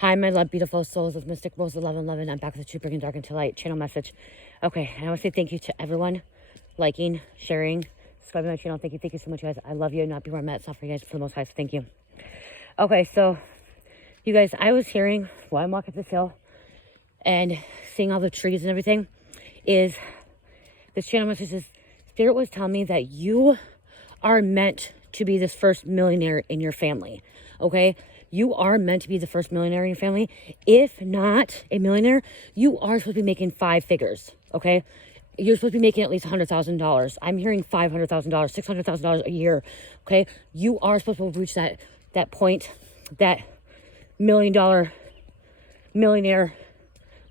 Hi, my love, beautiful souls of Mystic Rose 1111. I'm back with the True Bringing Dark into Light channel message. Okay, and I want to say thank you to everyone liking, sharing, subscribing to my channel. Thank you so much, guys. I love you. Not be where I'm at. It's not for you guys, for the most high, so thank you. Okay, so you guys, I was hearing while I'm walking up this hill and seeing all the trees and everything is this channel message is Spirit was telling me that you are meant to be this first millionaire in your family. Okay, you are meant to be the first millionaire in your family. If not a millionaire, you are supposed to be making 5 figures. Okay, you're supposed to be making at least $100,000. I'm hearing $500,000, $600,000 a year. Okay, you are supposed to reach that point, that $1 million millionaire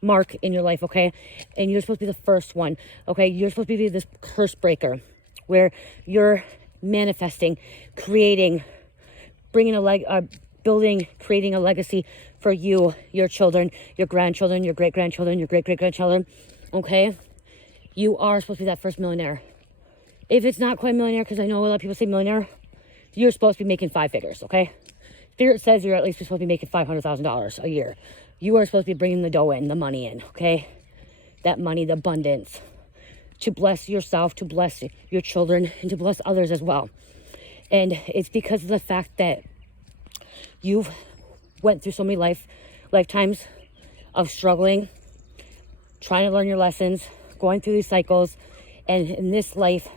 mark in your life. Okay, and you're supposed to be the first one. Okay, you're supposed to be this curse breaker where you're manifesting, creating, bringing building, creating a legacy for you, your children, your grandchildren, your great-grandchildren, your great-great-grandchildren. Okay, you are supposed to be that first millionaire. If it's not quite a millionaire, because I know a lot of people say millionaire, you're supposed to be making 5 figures. Okay, Spirit says you're at least supposed to be making $500,000 a year. You are supposed to be bringing the dough in, the money in. Okay, that money, the abundance, to bless yourself, to bless your children, and to bless others as well. And it's because of the fact that you've went through so many lifetimes of struggling, trying to learn your lessons, going through these cycles, and in this life,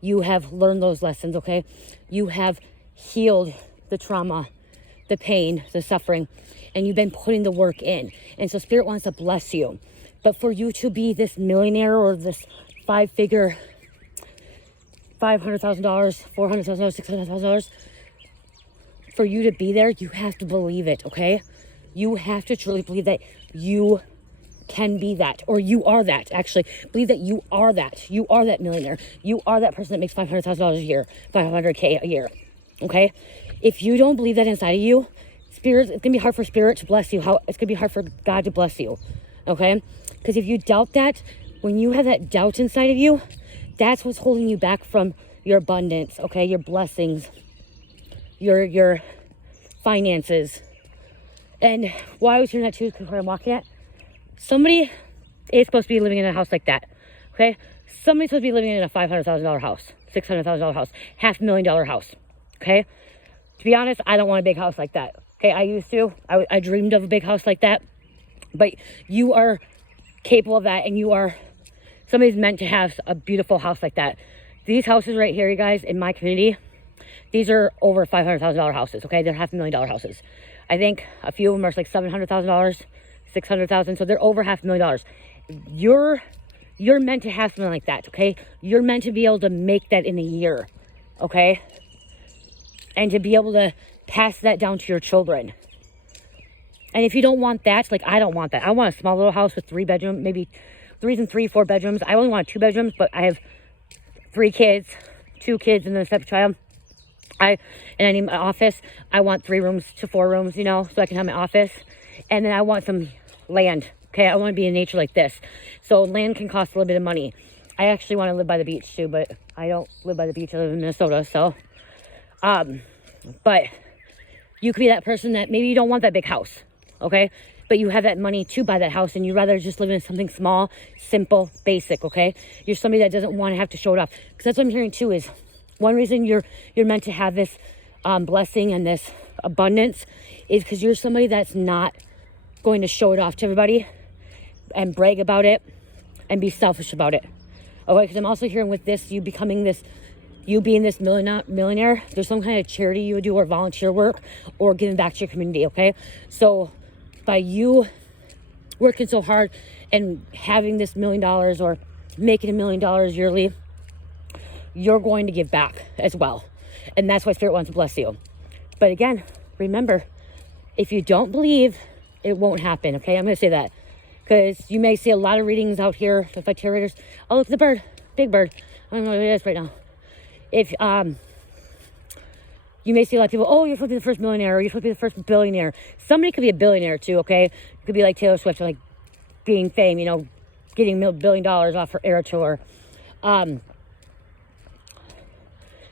you have learned those lessons, okay? You have healed the trauma, the pain, the suffering, and you've been putting the work in. And so Spirit wants to bless you. But for you to be this millionaire or this 5-figure, $500,000, $400,000, $600,000, for you to be there, you have to believe it, okay? You have to truly believe that you can be that, or you are that, actually. Believe that you are that. You are that millionaire. You are that person that makes $500,000 a year, $500K a year, okay? If you don't believe that inside of you, Spirit, it's going to be hard for Spirit to bless you. It's going to be hard for God to bless you, okay? Because if you doubt that, when you have that doubt inside of you, that's what's holding you back from your abundance, okay? Your blessings, your finances. And why I was hearing that too, because where I'm walking at, somebody is supposed to be living in a house like that, okay? Somebody's supposed to be living in a $500,000 house, $600,000 house, $500,000 house, okay? To be honest, I don't want a big house like that, okay? I used to. I dreamed of a big house like that. But you are capable of that, and somebody's meant to have a beautiful house like that. These houses right here, you guys, in my community, these are over $500,000 houses, okay? They're $500,000 houses. I think a few of them are like $700,000, $600,000, so they're over $500,000. You're meant to have something like that, okay? You're meant to be able to make that in a year, okay? And to be able to pass that down to your children. And if you don't want that, like I don't want that. I want a small little house with 3 bedrooms, maybe 4 bedrooms. I only want 2 bedrooms, but I have 3 kids, 2 kids, and then a stepchild. I need my office. I want 3 rooms to 4 rooms, you know, so I can have my office. And then I want some land. Okay, I want to be in nature like this. So land can cost a little bit of money. I actually want to live by the beach too, but I don't live by the beach. I live in Minnesota, so. But you could be that person that maybe you don't want that big house, okay? But you have that money to buy that house, and you'd rather just live in something small, simple, basic, okay? You're somebody that doesn't want to have to show it off. Because that's what I'm hearing too, is one reason you're meant to have this blessing and this abundance is because you're somebody that's not going to show it off to everybody and brag about it and be selfish about it. Okay, because I'm also hearing with this, you being this millionaire, there's some kind of charity you would do or volunteer work or giving back to your community, okay? So by you working so hard and having this $1 million or making $1 million yearly, you're going to give back as well. And that's why Spirit wants to bless you. But again, remember, if you don't believe, it won't happen, okay? I'm going to say that. Because you may see a lot of readings out here with my tarot readers. Oh, look at the bird. Big bird. I don't know what it is right now. If you may see a lot of people, oh, you're supposed to be the first millionaire, or you're supposed to be the first billionaire. Somebody could be a billionaire too, okay? It could be like Taylor Swift, like being fame, you know, getting $1 billion off her Era Tour.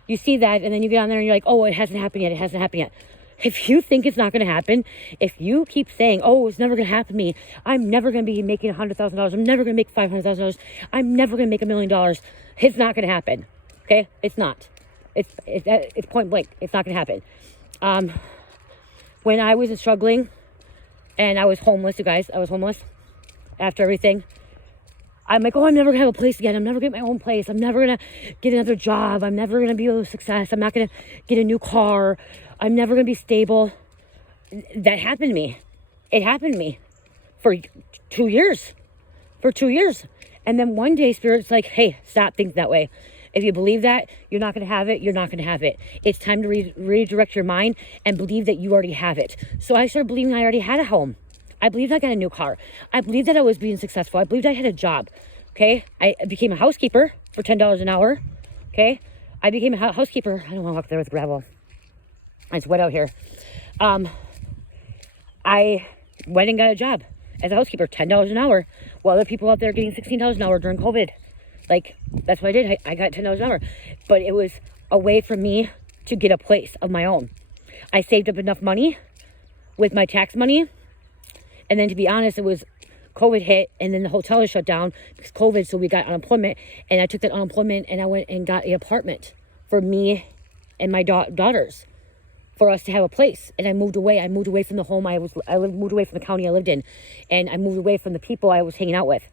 You see that, and then you get on there and you're like, oh, it hasn't happened yet. If you think it's not going to happen, if you keep saying, oh, it's never going to happen to me, I'm never going to be making $100,000, I'm never going to make $500,000, I'm never going to make $1 million, it's not going to happen. Okay? It's not. It's point blank. It's not going to happen. When I was struggling and I was homeless, you guys, I was homeless after everything. I'm like, oh, I'm never going to have a place again. I'm never going to get my own place. I'm never going to get another job. I'm never going to be a success. I'm not going to get a new car. I'm never going to be stable. That happened to me. It happened to me for 2 years. For 2 years. And then one day, Spirit's like, hey, stop thinking that way. If you believe that you're not going to have it, you're not going to have it. It's time to redirect your mind and believe that you already have it. So I started believing I already had a home. I believed I got a new car. I believed that I was being successful. I believed I had a job. Okay? I became a housekeeper for $10 an hour. Okay? I became a housekeeper. I don't want to walk there with gravel. It's wet out here. I went and got a job as a housekeeper, $10 an hour, while other people out there getting $16 an hour during COVID. Like, that's what I did. I got $10 an hour. But it was a way for me to get a place of my own. I saved up enough money with my tax money. And then, to be honest, it was COVID hit, and then the hotel was shut down because COVID, so we got unemployment. And I took that unemployment, and I went and got an apartment for me and my daughters, for us to have a place. And I moved away. I moved away from the home moved away from the county I lived in, and I moved away from the people I was hanging out with.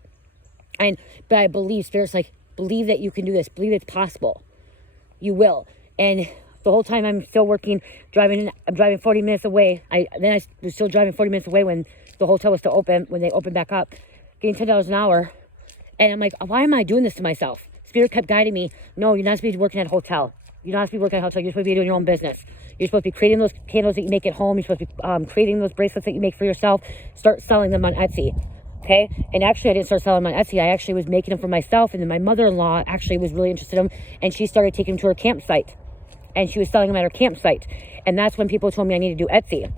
But I believe, Spirit's like, believe that you can do this. Believe it's possible. You will. And the whole time I'm still working, I'm driving 40 minutes away. I was still driving 40 minutes away when the hotel was still open, when they opened back up, getting $10 an hour. And I'm like, why am I doing this to myself? Spirit kept guiding me. No, you're not supposed to be working at a hotel. You're not supposed to be working at a hotel. You're supposed to be doing your own business. You're supposed to be creating those candles that you make at home. You're supposed to be creating those bracelets that you make for yourself. Start selling them on Etsy. Okay? And actually, I didn't start selling them on Etsy. I actually was making them for myself. And then my mother-in-law actually was really interested in them. And she started taking them to her campsite. And she was selling them at her campsite. And that's when people told me I need to do Etsy.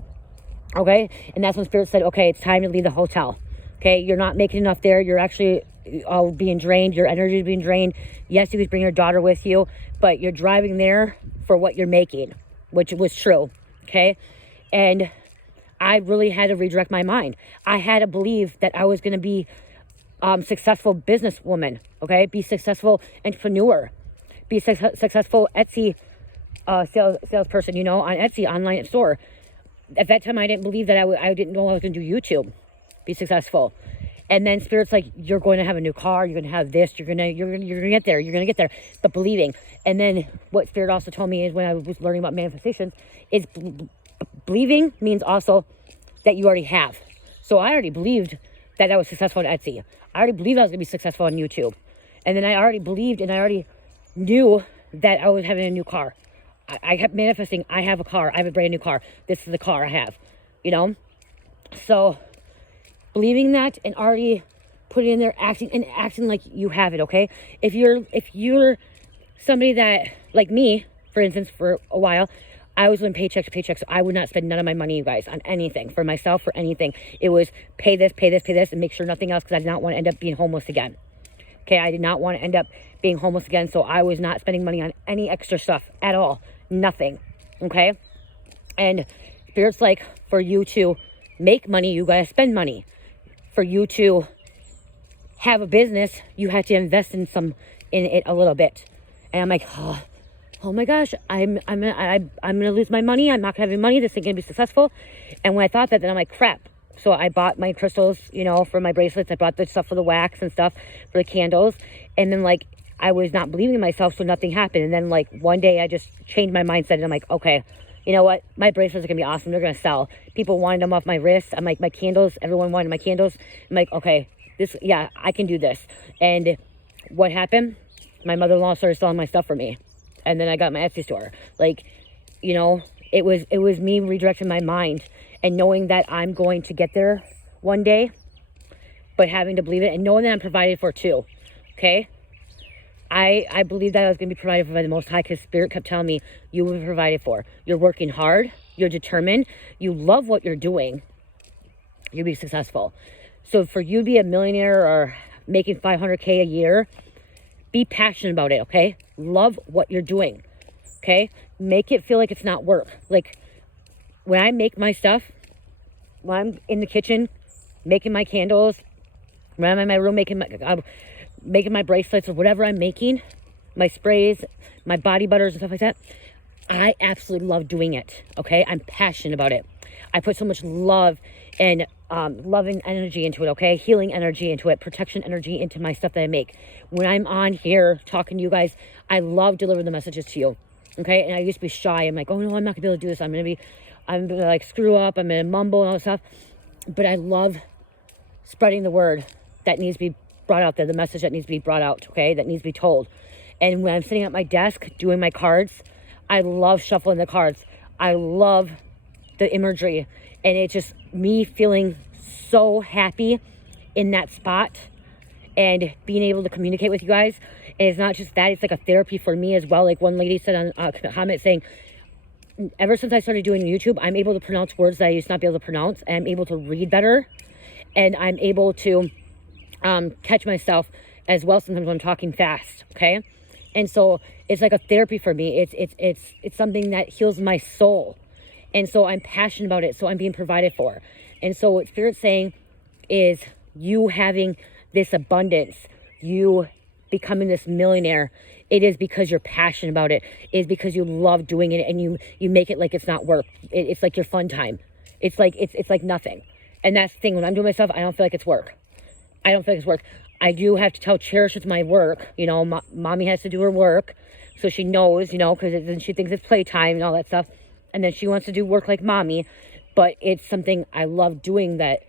Okay? And that's when Spirit said, okay, it's time to leave the hotel. Okay? You're not making enough there. You're actually all being drained. Your energy is being drained. Yes, you could bring your daughter with you. But you're driving there for what you're making. Which was true. Okay? And I really had to redirect my mind. I had to believe that I was going to be successful businesswoman. Okay? Be successful entrepreneur. Be successful Etsy salesperson, you know, on Etsy online store. At that time, I didn't believe that I didn't know I was going to do YouTube, be successful. And then Spirit's like, you're going to have a new car, you're going to have this, you're going to get there, you're going to get there. But believing. And then what Spirit also told me is, when I was learning about manifestations, is believing means also that you already have. So I already believed that I was successful on Etsy. I already believed I was going to be successful on YouTube. And then I already believed, and I already knew that I was having a new car. I kept manifesting, I have a car. I have a brand new car. This is the car I have, you know? So believing that and already putting in there, acting like you have it, okay? If you're somebody that, like me, for instance, for a while, I was living paycheck to paycheck, so I would not spend none of my money, you guys, on anything, for myself, for anything. It was pay this, and make sure nothing else, because I did not want to end up being homeless again. Okay, I did not want to end up being homeless again, so I was not spending money on any extra stuff at all. Nothing. Okay? And Spirit's like, for you to make money, you gotta spend money. For you to have a business, you have to invest in it a little bit. And I'm like, oh my gosh, I'm gonna lose my money. I'm not gonna have any money. This ain't gonna be successful. And when I thought that, then I'm like, crap. So I bought my crystals, you know, for my bracelets. I bought the stuff for the wax and stuff for the candles. And then, like, I was not believing in myself, so nothing happened. And then, like, one day I just changed my mindset, and I'm like, okay, you know what? My bracelets are going to be awesome. They're going to sell. People wanted them off my wrist. I'm like, my candles, everyone wanted my candles. I'm like, okay, I can do this. And what happened? My mother-in-law started selling my stuff for me. And then I got my Etsy store. Like, you know, it was me redirecting my mind and knowing that I'm going to get there one day, but having to believe it and knowing that I'm provided for too. Okay? I believe that I was going to be provided for by the Most High, because Spirit kept telling me, you will be provided for. You're working hard. You're determined. You love what you're doing. You'll be successful. So for you to be a millionaire or making $500K a year, be passionate about it, okay? Love what you're doing, okay? Make it feel like it's not work. Like, when I make my stuff, when I'm in the kitchen making my candles, when I'm in my room making my bracelets or whatever I'm making, my sprays, my body butters and stuff like that, I absolutely love doing it, okay? I'm passionate about it. I put so much love and loving energy into it, okay? Healing energy into it, protection energy into my stuff that I make. When I'm on here talking to you guys, I love delivering the messages to you, okay? And I used to be shy. I'm like, oh no, I'm not gonna be able to do this. I'm gonna like screw up. I'm gonna mumble and all that stuff. But I love spreading the word that needs to be brought out there, the message that needs to be brought out, okay? That needs to be told. And when I'm sitting at my desk doing my cards, I love shuffling the cards. I love the imagery. And it's just me feeling so happy in that spot and being able to communicate with you guys. And it's not just that, it's like a therapy for me as well. Like one lady said on a comment saying, ever since I started doing YouTube, I'm able to pronounce words that I used to not be able to pronounce. And I'm able to read better. And I'm able to catch myself as well sometimes when I'm talking fast, okay? And so it's like a therapy for me. It's something that heals my soul. And so I'm passionate about it. So I'm being provided for. And so what Spirit's saying is you having this abundance, you becoming this millionaire, it is because you're passionate about it. It is because you love doing it and you make it like it's not work. It's like your fun time. It's like nothing. And that's the thing. When I'm doing my stuff, I don't feel like it's work. I don't feel like it's work. I do have to tell Cherish it's my work. You know, mommy has to do her work. So she knows, you know, because then she thinks it's playtime and all that stuff. And then she wants to do work like mommy. But it's something I love doing that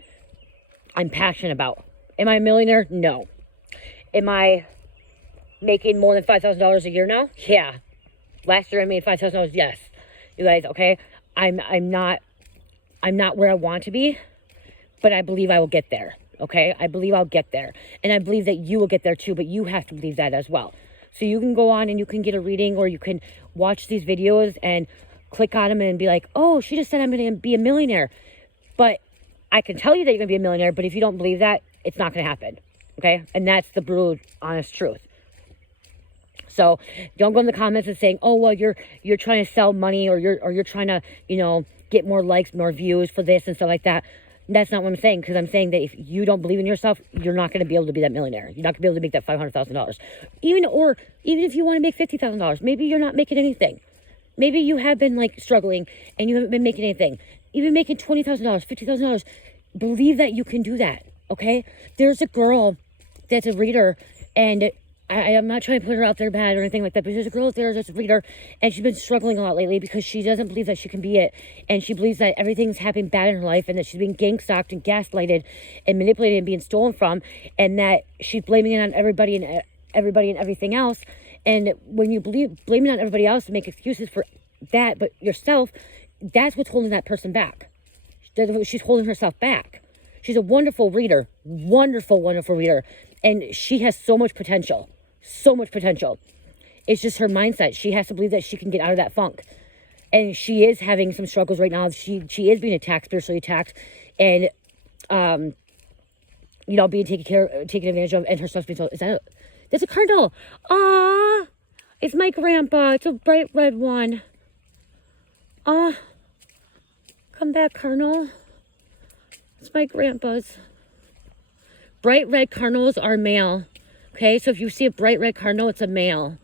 I'm passionate about. Am I a millionaire? No. Am I making more than $5,000 a year now? Yeah. Last year I made $5,000. Yes. You guys, okay? I'm not where I want to be, but I believe I will get there. Okay? I believe I'll get there. And I believe that you will get there too, but you have to believe that as well. So you can go on and you can get a reading, or you can watch these videos and click on them and be like, oh, she just said I'm going to be a millionaire. But I can tell you that you're going to be a millionaire, but if you don't believe that, it's not going to happen. Okay? And that's the brutal, honest truth. So don't go in the comments and saying, oh, well, you're trying to sell money, or you're trying to, you know, get more likes, more views for this and stuff like that. That's not what I'm saying, because I'm saying that if you don't believe in yourself, you're not going to be able to be that millionaire. You're not going to be able to make that $500,000. Even if you want to make $50,000, maybe you're not making anything. Maybe you have been like struggling and you haven't been making anything. Even making $20,000, $50,000, believe that you can do that, okay? There's a girl that's a reader, and I'm not trying to put her out there bad or anything like that, but there's a girl out there that's a reader, and she's been struggling a lot lately because she doesn't believe that she can be it, and she believes that everything's happening bad in her life, and that she's being gang-stalked and gaslighted and manipulated and being stolen from, and that she's blaming it on everybody and everything else. And when you blame it on everybody else and make excuses for that, but yourself, that's what's holding that person back. She's holding herself back. She's a wonderful reader, wonderful, wonderful reader, and she has so much potential. So much potential. It's just her mindset. She has to believe that she can get out of that funk. And she is having some struggles right now. She is being attacked, spiritually attacked, and you know, being taken advantage of, and her stuff's being told, that's a cardinal. Ah, it's my grandpa. It's a bright red one. Ah, come back, Cardinal. It's my grandpa's. Bright red cardinals are male. Okay, so if you see a bright red cardinal, it's a male.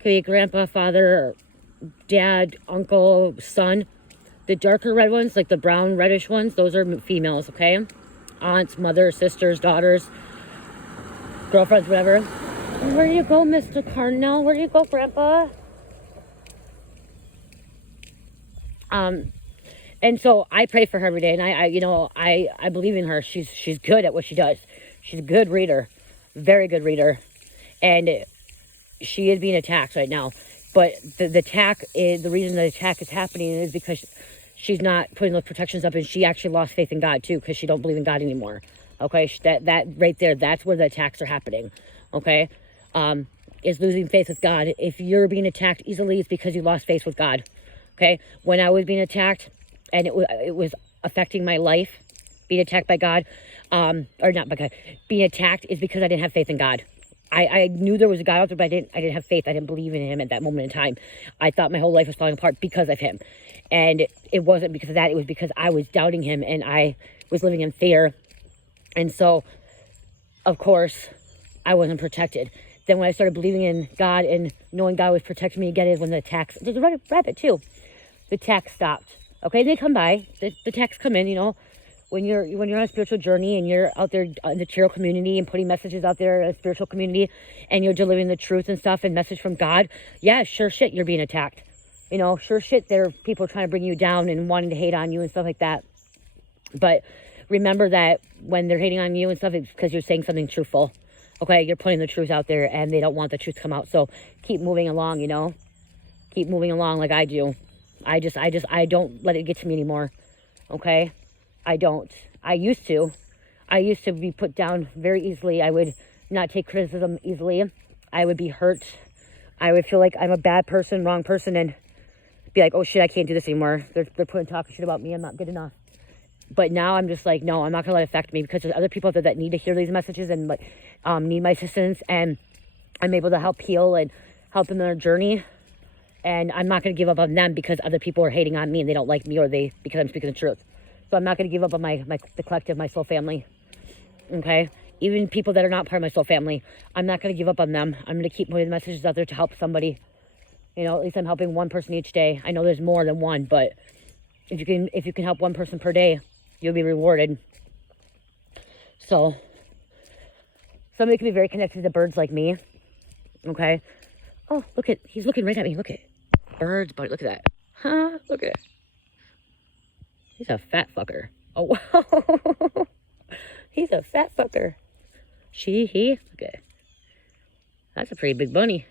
Okay, grandpa, father, dad, uncle, son. The darker red ones, like the brown reddish ones, those are females, okay? Aunts, mothers, sisters, daughters, girlfriends, whatever. Where do you go, Mr. Cardinal? Where do you go, Grandpa? And so I pray for her every day, and I believe in her. She's good at what she does. She's a good reader. Very good reader, and she is being attacked right now. But the reason the attack is happening is because she's not putting those protections up, and she actually lost faith in God too, because she don't believe in God anymore. Okay, that right there, that's where the attacks are happening. Okay, is losing faith with God. If you're being attacked easily, it's because you lost faith with God. Okay, when I was being attacked, and it was affecting my life, being attacked by God. Or not by God, being attacked is because I didn't have faith in God. I knew there was a God out there, but I didn't have faith. I didn't believe in him at that moment in time. I thought my whole life was falling apart because of him. And it wasn't because of that. It was because I was doubting him and I was living in fear. And so, of course, I wasn't protected. Then when I started believing in God and knowing God was protecting me again is when the attacks, there's a rabbit too. The attacks stopped. Okay, they come by. The attacks come in, you know. When you're on a spiritual journey and you're out there in the tarot community and putting messages out there in a spiritual community and you're delivering the truth and stuff and message from God, yeah, sure shit, you're being attacked. You know, sure shit, there are people trying to bring you down and wanting to hate on you and stuff like that. But remember that when they're hating on you and stuff, it's because you're saying something truthful. Okay, you're putting the truth out there and they don't want the truth to come out. So keep moving along, you know. Keep moving along like I do. I don't let it get to me anymore. Okay? I don't. I used to be put down very easily. I would not take criticism easily. I would be hurt. I would feel like I'm a bad person, wrong person, and be like, oh shit, I can't do this anymore. They're talking shit about me. I'm not good enough. But now I'm just like, no, I'm not gonna let it affect me, because there's other people out there that need to hear these messages and like need my assistance, and I'm able to help heal and help them in their journey. And I'm not gonna give up on them because other people are hating on me and they don't like me, or because I'm speaking the truth. So I'm not gonna give up on the collective, my soul family. Okay? Even people that are not part of my soul family, I'm not gonna give up on them. I'm gonna keep putting messages out there to help somebody. You know, at least I'm helping one person each day. I know there's more than one, but if you can help one person per day, you'll be rewarded. So somebody can be very connected to birds like me. Okay? Oh, he's looking right at me. Look at birds, buddy. Look at that. Huh? Look at it. He's a fat fucker. Oh, wow. He's a fat fucker. He. Look at it. That's a pretty big bunny.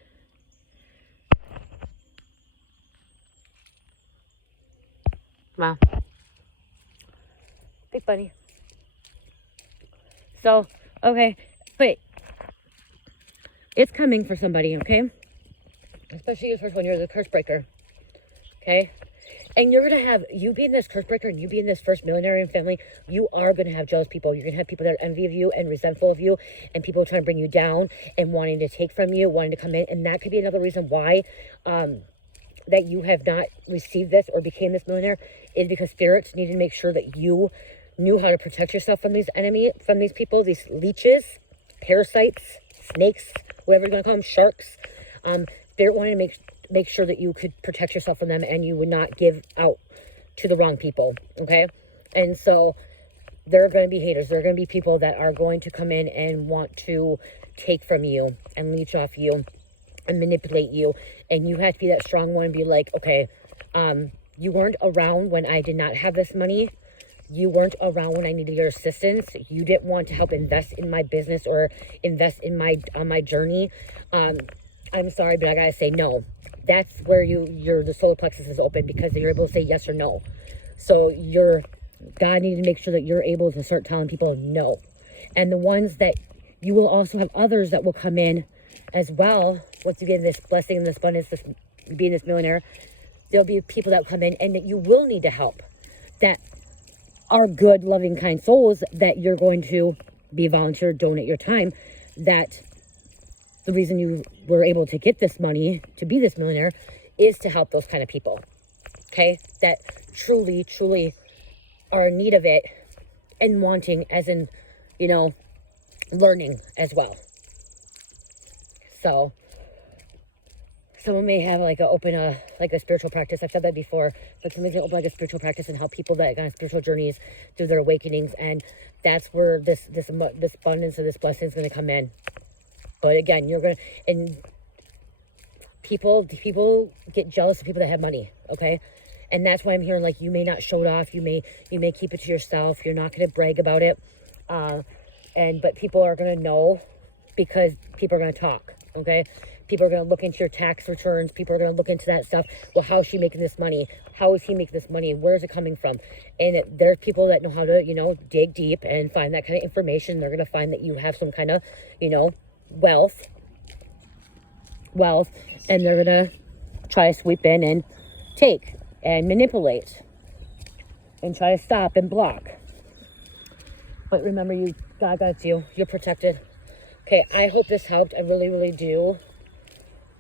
Wow. Big bunny. So, okay. But it's coming for somebody, okay? Especially you, first one. You're the curse breaker. Okay? And you're going to have, you being this curse breaker and you being this first millionaire in family, you are going to have jealous people. You're going to have people that are envy of you and resentful of you, and people trying to bring you down and wanting to take from you, wanting to come in. And that could be another reason why that you have not received this or became this millionaire, is because spirits need to make sure that you knew how to protect yourself from these from these people, these leeches, parasites, snakes, whatever you're going to call them, sharks. Spirit wanted to make sure that you could protect yourself from them and you would not give out to the wrong people, okay? And so there are going to be haters. There are going to be people that are going to come in and want to take from you and leech off you and manipulate you. And you have to be that strong one and be like, okay, you weren't around when I did not have this money. You weren't around when I needed your assistance. You didn't want to help invest in my business or invest in my journey. I'm sorry, but I gotta say no. That's where the solar plexus is open, because you're able to say yes or no. So God needs to make sure that you're able to start telling people no. And the ones that you will also have others that will come in as well. Once you get this blessing and this abundance, this being this millionaire, there'll be people that come in and that you will need to help, that are good, loving, kind souls, that you're going to be volunteer, donate your time, that the reason you were able to get this money to be this millionaire is to help those kind of people, okay? That truly, truly are in need of it and wanting, as in, learning as well. So someone may have like a spiritual practice. I've said that before, but somebody's gonna open like a spiritual practice and help people that go on spiritual journeys through their awakenings, and that's where this abundance of this blessing is going to come in. But again, and people get jealous of people that have money, okay? And that's why I'm hearing like you may not show it off, you may keep it to yourself, you're not going to brag about it, but people are going to know, because people are going to talk, okay? People are going to look into your tax returns. People are going to look into that stuff. Well, how is she making this money? How is he making this money? Where is it coming from? And there's people that know how to, dig deep and find that kind of information. They're going to find that you have some kind of, wealth, and they're going to try to sweep in and take and manipulate and try to stop and block. But remember, God got you. You're protected. Okay, I hope this helped. I really, really do.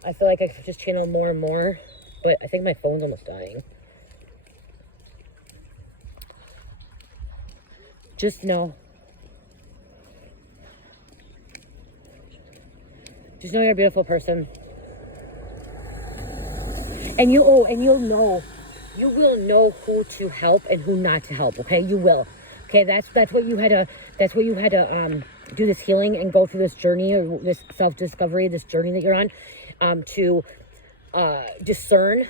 I feel like I could just channel more and more, but I think my phone's almost dying. Just know. Just know you're a beautiful person. And you'll know. You will know who to help and who not to help, okay? You will. Okay, that's what you had to do this healing and go through this journey, or this self-discovery, this journey that you're on, to discern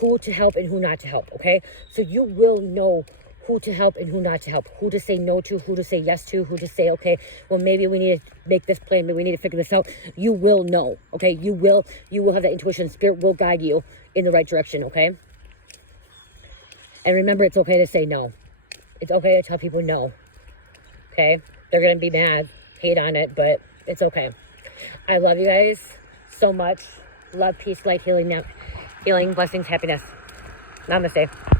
who to help and who not to help, okay? So you will know who to help and who not to help, who to say no to, who to say yes to, who to say, okay, well, maybe we need to make this plan, maybe we need to figure this out. You will know, okay? You will have that intuition. Spirit will guide you in the right direction, okay? And remember, it's okay to say no. It's okay to tell people no, okay? They're going to be mad, hate on it, but it's okay. I love you guys so much. Love, peace, light, healing, blessings, happiness. Namaste.